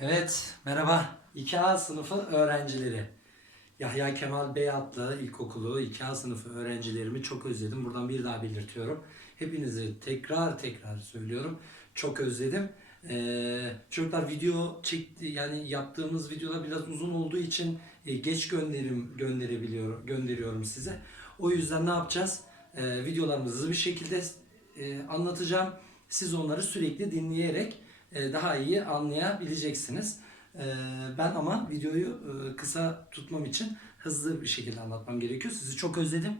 Evet, merhaba. 2A sınıfı öğrencileri. Yahya Kemal Beyatlı İlkokulu 2A sınıfı öğrencilerimi çok özledim. Buradan bir daha belirtiyorum. Hepinizi tekrar tekrar söylüyorum. Çok özledim. Ee, çocuklar video çekti yani yaptığımız videolar biraz uzun olduğu için e, geç gönderim gönderebiliyorum gönderiyorum size. O yüzden ne yapacağız? Ee, videolarımızı bir şekilde e, anlatacağım. Siz onları sürekli dinleyerek daha iyi anlayabileceksiniz. E, Ben ama videoyu e, kısa tutmam için hızlı bir şekilde anlatmam gerekiyor. Sizi çok özledim.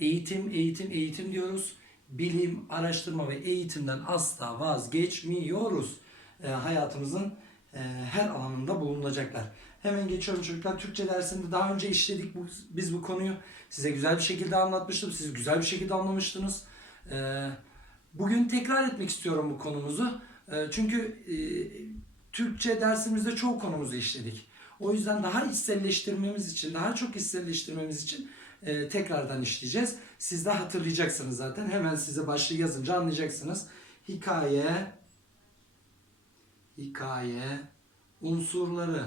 Eğitim, eğitim, eğitim diyoruz. Bilim, araştırma ve eğitimden asla vazgeçmiyoruz. E, Hayatımızın e, her alanında bulunacaklar. Hemen geçiyorum çocuklar. Türkçe dersinde daha önce işledik bu, biz bu konuyu. Size güzel bir şekilde anlatmıştım. Siz güzel bir şekilde anlamıştınız. E, Bugün tekrar etmek istiyorum bu konumuzu. E, Çünkü e, Türkçe dersimizde çoğu konumuzu işledik. O yüzden daha içselleştirmemiz için, daha çok içselleştirmemiz için e, tekrardan işleyeceğiz. Siz de hatırlayacaksınız zaten. Hemen size başlığı yazınca anlayacaksınız. Hikaye, hikaye, unsurları.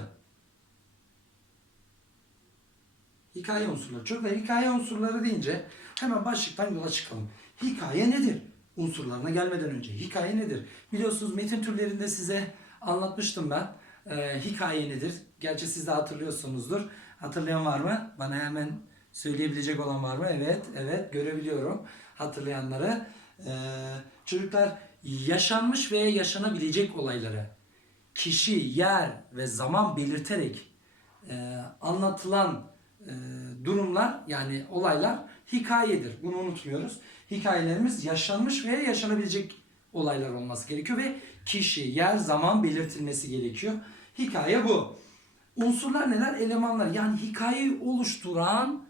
Hikaye unsurları. Çocuklar hikaye unsurları deyince hemen başlıktan yola çıkalım. Hikaye nedir? Unsurlarına gelmeden önce hikaye nedir? Biliyorsunuz metin türlerinde size anlatmıştım ben. Ee, hikaye nedir? Gerçi siz de hatırlıyorsunuzdur. Hatırlayan var mı? Bana hemen söyleyebilecek olan var mı? Evet, evet görebiliyorum hatırlayanları. Ee, çocuklar yaşanmış veya yaşanabilecek olayları kişi, yer ve zaman belirterek e, anlatılan e, durumlar yani olaylar hikayedir. Bunu unutmuyoruz. Hikayelerimiz yaşanmış veya yaşanabilecek olaylar olması gerekiyor ve kişi, yer, zaman belirtilmesi gerekiyor. Hikaye bu. Unsurlar neler? Elemanlar. Yani hikayeyi oluşturan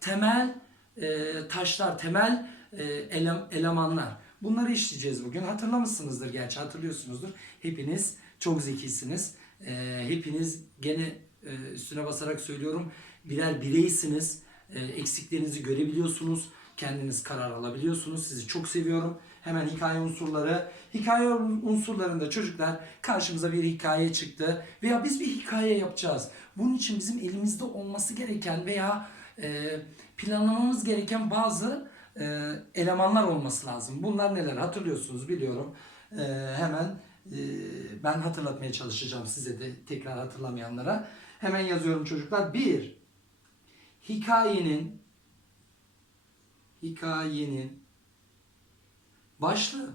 temel e, taşlar, temel e, elem, elemanlar. Bunları işleyeceğiz bugün. Hatırlamışsınızdır gerçi hatırlıyorsunuzdur. Hepiniz çok zekisiniz. E, hepiniz gene e, üstüne basarak söylüyorum birer bireysiniz. E, eksiklerinizi görebiliyorsunuz. Kendiniz karar alabiliyorsunuz. Sizi çok seviyorum. Hemen hikaye unsurları. Hikaye unsurlarında çocuklar karşımıza bir hikaye çıktı. Veya biz bir hikaye yapacağız. Bunun için bizim elimizde olması gereken veya e, planlamamız gereken bazı e, elemanlar olması lazım. Bunlar neler hatırlıyorsunuz biliyorum. Hemen ben hatırlatmaya çalışacağım size de tekrar hatırlamayanlara. Hemen yazıyorum çocuklar. Bir, hikayenin hikayenin başlığı.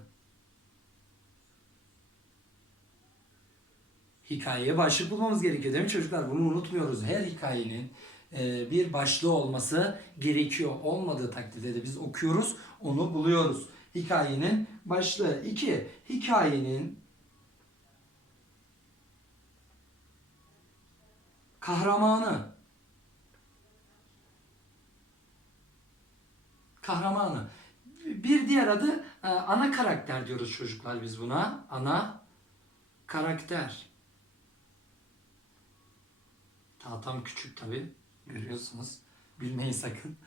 Hikayeye başlık bulmamız gerekiyor değil mi çocuklar? Bunu unutmuyoruz. Her hikayenin e, bir başlığı olması gerekiyor. Olmadığı takdirde de biz okuyoruz, onu buluyoruz. Hikayenin başlığı. İki, hikayenin kahramanı. Kahramanı. Bir diğer adı e, ana karakter diyoruz çocuklar biz buna. Ana karakter. Tahtam küçük tabi. Görüyorsunuz. Gülmeyin sakın.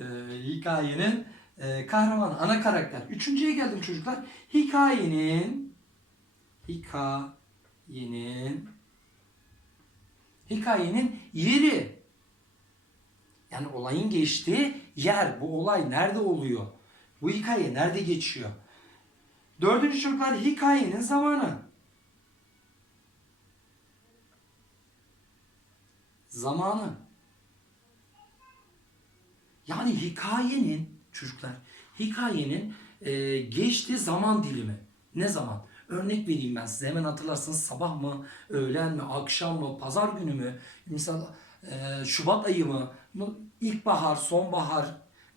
E, hikayenin e, kahramanı, ana karakter. Üçüncüye geldim çocuklar. Hikayenin hikayenin hikayenin yeri. Yani olayın geçtiği yer. Bu olay nerede oluyor? Bu hikaye nerede geçiyor? Dördüncü çocuklar hikayenin zamanı. Zamanı. Yani hikayenin çocuklar hikayenin e, geçtiği zaman dilimi. Ne zaman? Örnek vereyim ben size hemen hatırlarsınız sabah mı, öğlen mi, akşam mı, pazar günü mü, mesela e, Şubat ayı mı, ilkbahar, sonbahar,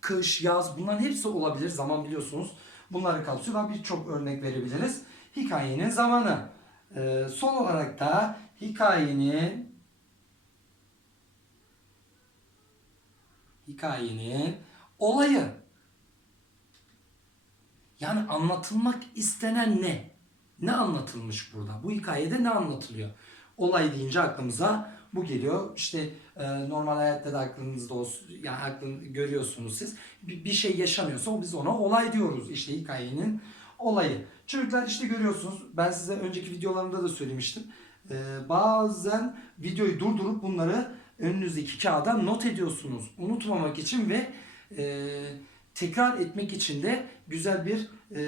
kış, yaz bunların hepsi olabilir zaman biliyorsunuz. Bunları kapsıyor. Ben birçok örnek verebiliriz. Hikayenin zamanı. E, son olarak da hikayenin hikayenin olayı. Yani anlatılmak istenen ne? Ne anlatılmış burada? Bu hikayede ne anlatılıyor? Olay deyince aklımıza bu geliyor. İşte e, normal hayatta da aklınızda olsun, yani aklın görüyorsunuz siz. Bir, bir şey yaşanıyorsa biz ona olay diyoruz. İşte hikayenin olayı. Çocuklar işte görüyorsunuz. Ben size önceki videolarımda da söylemiştim. e, bazen videoyu durdurup bunları önünüzdeki kağıda not ediyorsunuz. Unutmamak için ve e, tekrar etmek için de güzel bir e,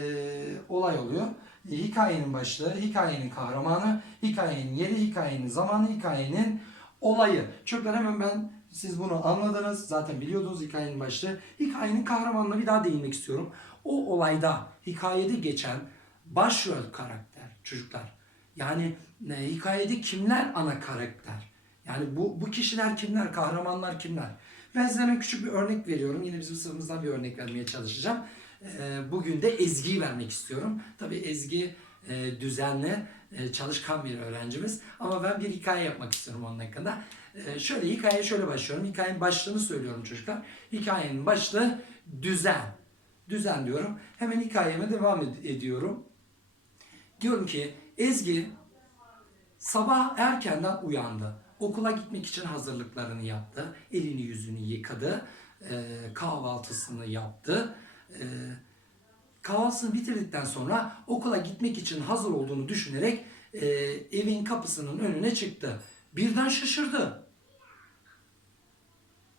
olay oluyor. Hikayenin başlığı, hikayenin kahramanı, hikayenin yeri, hikayenin zamanı, hikayenin olayı. Çocuklar hemen ben siz bunu anladınız. Zaten biliyordunuz hikayenin başlığı. Hikayenin kahramanına bir daha değinmek istiyorum. O olayda, hikayede geçen başrol karakter çocuklar. Yani e, hikayede kimler ana karakter? Yani bu, bu kişiler kimler? Kahramanlar kimler? Ben size hemen küçük bir örnek veriyorum. Yine bizim sınıfımızdan bir örnek vermeye çalışacağım. E, bugün de Ezgi'yi vermek istiyorum. Tabii Ezgi e, düzenli, e, çalışkan bir öğrencimiz. Ama ben bir hikaye yapmak istiyorum onun hakkında. E, şöyle hikaye şöyle başlıyorum. Hikayenin başlığını söylüyorum çocuklar. Hikayenin başlığı düzen. Düzen diyorum. Hemen hikayeme devam ed- ediyorum. Diyorum ki Ezgi sabah erkenden uyandı. Okula gitmek için hazırlıklarını yaptı. Elini yüzünü yıkadı. kahvaltısını yaptı. E, kahvaltısını bitirdikten sonra okula gitmek için hazır olduğunu düşünerek e, evin kapısının önüne çıktı. Birden şaşırdı.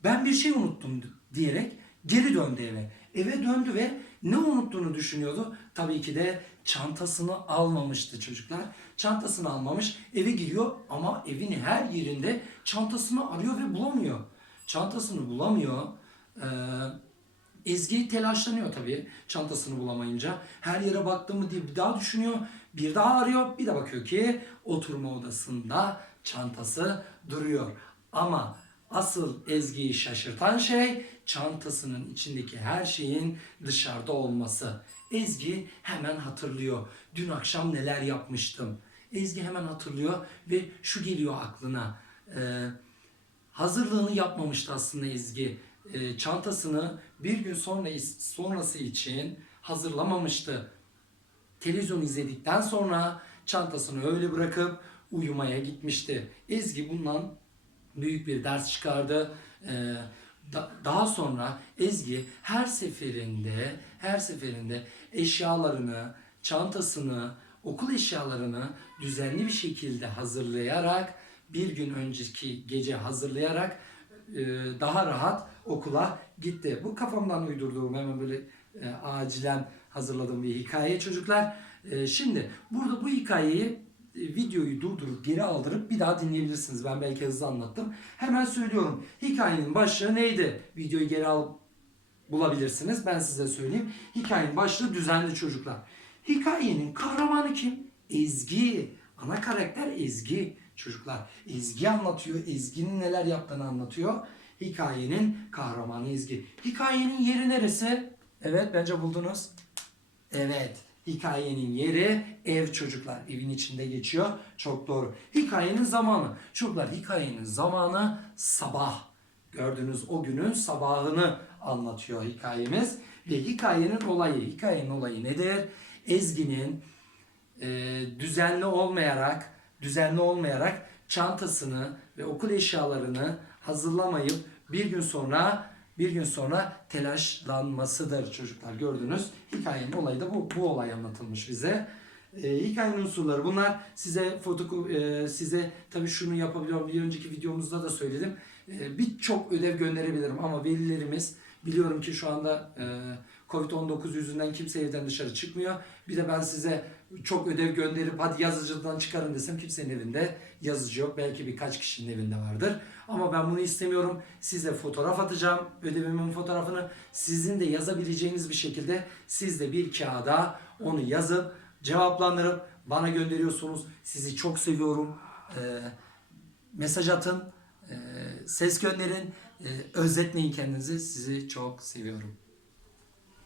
Ben bir şey unuttum diyerek geri döndü eve. Eve döndü ve ne unuttuğunu düşünüyordu. Tabii ki de çantasını almamıştı çocuklar. Çantasını almamış. Eve giriyor ama evin her yerinde çantasını arıyor ve bulamıyor. Çantasını bulamıyor. Ee, Ezgi telaşlanıyor tabii çantasını bulamayınca. Her yere baktım mı diye bir daha düşünüyor. Bir daha arıyor. Bir de bakıyor ki oturma odasında çantası duruyor. Ama asıl Ezgi'yi şaşırtan şey çantasının içindeki her şeyin dışarıda olması. Ezgi hemen hatırlıyor. Dün akşam neler yapmıştım. Ezgi hemen hatırlıyor ve şu geliyor aklına. Ee, hazırlığını yapmamıştı aslında Ezgi. Ee, çantasını bir gün sonra sonrası için hazırlamamıştı. Televizyon izledikten sonra çantasını öyle bırakıp uyumaya gitmişti. Ezgi bundan büyük bir ders çıkardı. Ee, da- daha sonra Ezgi her seferinde her seferinde eşyalarını, çantasını, okul eşyalarını düzenli bir şekilde hazırlayarak bir gün önceki gece hazırlayarak e, daha rahat okula gitti. Bu kafamdan uydurduğum hemen böyle e, acilen hazırladığım bir hikaye çocuklar. E, şimdi burada bu hikayeyi e, videoyu durdurup geri aldırıp bir daha dinleyebilirsiniz. Ben belki hızlı anlattım. Hemen söylüyorum. Hikayenin başlığı neydi? Videoyu geri al bulabilirsiniz. Ben size söyleyeyim. Hikayenin başlığı düzenli çocuklar. Hikayenin kahramanı kim? Ezgi. Ana karakter Ezgi çocuklar. Ezgi anlatıyor. Ezgi'nin neler yaptığını anlatıyor. Hikayenin kahramanı Ezgi. Hikayenin yeri neresi? Evet bence buldunuz. Evet. Hikayenin yeri ev çocuklar. Evin içinde geçiyor. Çok doğru. Hikayenin zamanı. Çocuklar hikayenin zamanı sabah. Gördüğünüz o günün sabahını anlatıyor hikayemiz. Ve hikayenin olayı. Hikayenin olayı nedir? Ezgi'nin e, düzenli olmayarak düzenli olmayarak çantasını ve okul eşyalarını hazırlamayıp bir gün sonra bir gün sonra telaşlanmasıdır çocuklar gördünüz. Hikayenin olayı da bu, bu olay anlatılmış bize. E, hikayenin unsurları bunlar. Size foto e, size tabii şunu yapabiliyorum. Bir önceki videomuzda da söyledim. E, Birçok ödev gönderebilirim ama velilerimiz biliyorum ki şu anda e, Covid-19 yüzünden kimse evden dışarı çıkmıyor. Bir de ben size çok ödev gönderip hadi yazıcıdan çıkarın desem kimsenin evinde yazıcı yok. Belki birkaç kişinin evinde vardır. Ama ben bunu istemiyorum. Size fotoğraf atacağım. Ödevimin fotoğrafını sizin de yazabileceğiniz bir şekilde siz de bir kağıda onu yazıp cevaplandırıp bana gönderiyorsunuz. Sizi çok seviyorum. Ee, mesaj atın. Ee, ses gönderin. Ee, özletmeyin kendinizi. Sizi çok seviyorum.